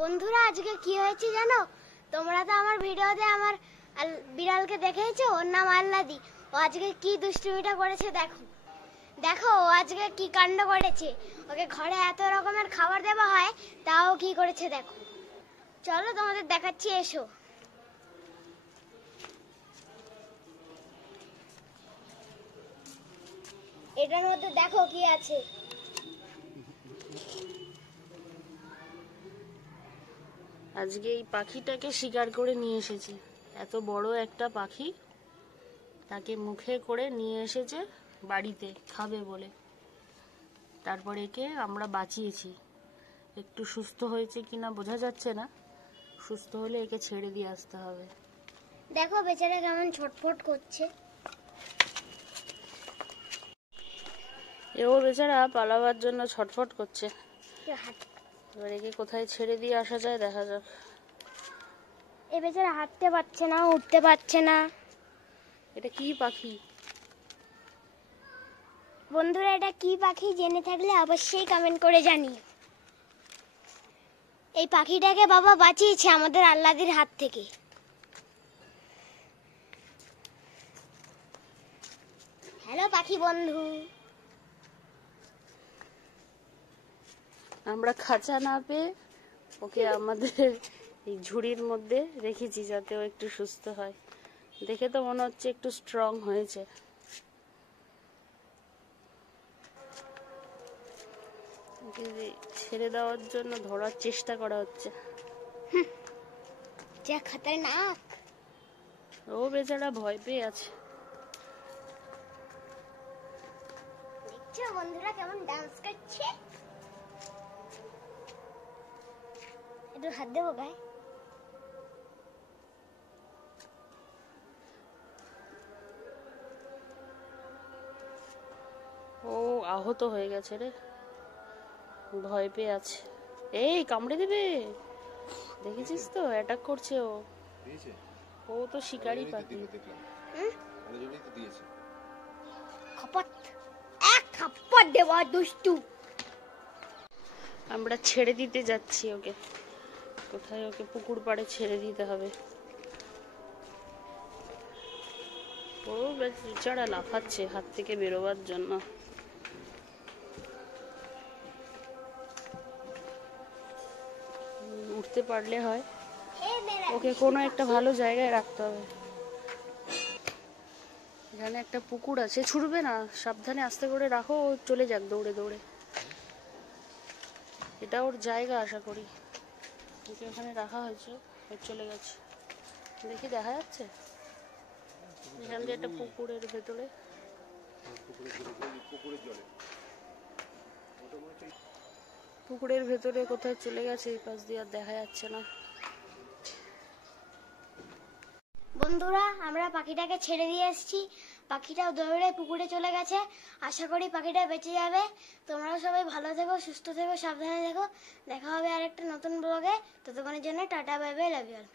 বন্ধুরা আজকে কি হয়েছে জানো? তোমরা তো আমার ভিডিওতে আমার বিড়ালকে দেখেছো, ওর নাম আল্লাদি। ও আজকে কি দুষ্টুমিটা করেছে দেখো। দেখো ও আজকে কি কাণ্ড করেছে। ওকে ঘরে এত রকমের খাবার দেওয়া হয়, তাও কি করেছে দেখো। চলো তোমাদের দেখাচ্ছি, এসো। এটার মধ্যে দেখো কি আছে। আজকে এই পাখিটাকে শিকার করে নিয়ে এসেছি। এত বড় একটা পাখি, তাকে মুখে করে নিয়ে এসেছে বাড়িতে খাবে বলে। তারপর একে আমরা বাঁচিয়েছি। একটু সুস্থ হয়েছে কিনা বোঝা যাচ্ছে না, সুস্থ হলে একে ছেড়ে দিয়ে আসতে হবে। দেখো বেচারা কেমন ছটফট করছে। এও বেচারা পালাবার জন্য ছটফট করছে। এবার একে কোথায় ছেড়ে দিয়ে আসা যায় দেখা যাক। এ বেচারা হাঁটতে পারছে না, উঠতে পারছে না। এটা কি পাখি? বন্ধুরা এটা কি পাখি জেনে থাকলে অবশ্যই কমেন্ট করে জানিও। এই পাখিটাকে বাবা বাঁচিয়েছে আমাদের আল্লাদির হাত থেকে। হ্যালো পাখি বন্ধু। আমরা খাঁচা না পেয়ে ওকে আমাদের এই ঝুড়ির মধ্যে রেখেছি যাতে ও একটু সুস্থ হয়। দেখে তো মনে হচ্ছে একটু স্ট্রং হয়েছে। ছেড়ে দেওয়ার জন্য ধরার চেষ্টা করা হচ্ছে। যা খতরনাক। ও বেচারা ভয় পেয়ে আছে। দেখছো বন্ধুরা কেমন ডান্স করছে। একটু হাত দেবো গায়ে। ও আহত হয়ে গেছে রে, ভয় পেয়ে আছে। এই কামড়ে দেবে, দেখেছিস তো অ্যাটাক করছে ও। ও তো শিকারি পাখি। আমরা ছেড়ে দিতে যাচ্ছি ওকে। কোথায় ওকে পুকুর পাড়ে ছেড়ে দিতে হবে। ও বেচারা লাফাচ্ছে হাত থেকে বেরোবার জন্য। উঠতে পারলে হয়। ওকে কোনো একটা ভালো জায়গায় রাখতে হবে। এখানে একটা পুকুর আছে, ছুটবে না, সাবধানে আস্তে করে রাখো, ও চলে যাক দৌড়ে দৌড়ে। এটা ওর জায়গা আশা করি। ওকে ওখানে রাখা হয়েছে, ও চলে গেছে। দেখি দেখা যাচ্ছে এখান দিয়ে একটা পুকুরের ভেতরে। পুকুরের ভেতরে কোথায় চলে গেছে, এই পাশ দিয়ে আর দেখা যাচ্ছে না। বন্ধুরা আমরা পাখিটাকে ছেড়ে দিয়ে এসেছি। পাখিটাও দৌড়ে পুকুরে চলে গেছে। আশা করি পাখিটা বেঁচে যাবে। তোমরাও সবাই ভালো থেকো, সুস্থ থেকো, সাবধানে থেকো। দেখা হবে আরেকটা নতুন ব্লগে। ততক্ষণের জন্য tata, bye bye, love you all.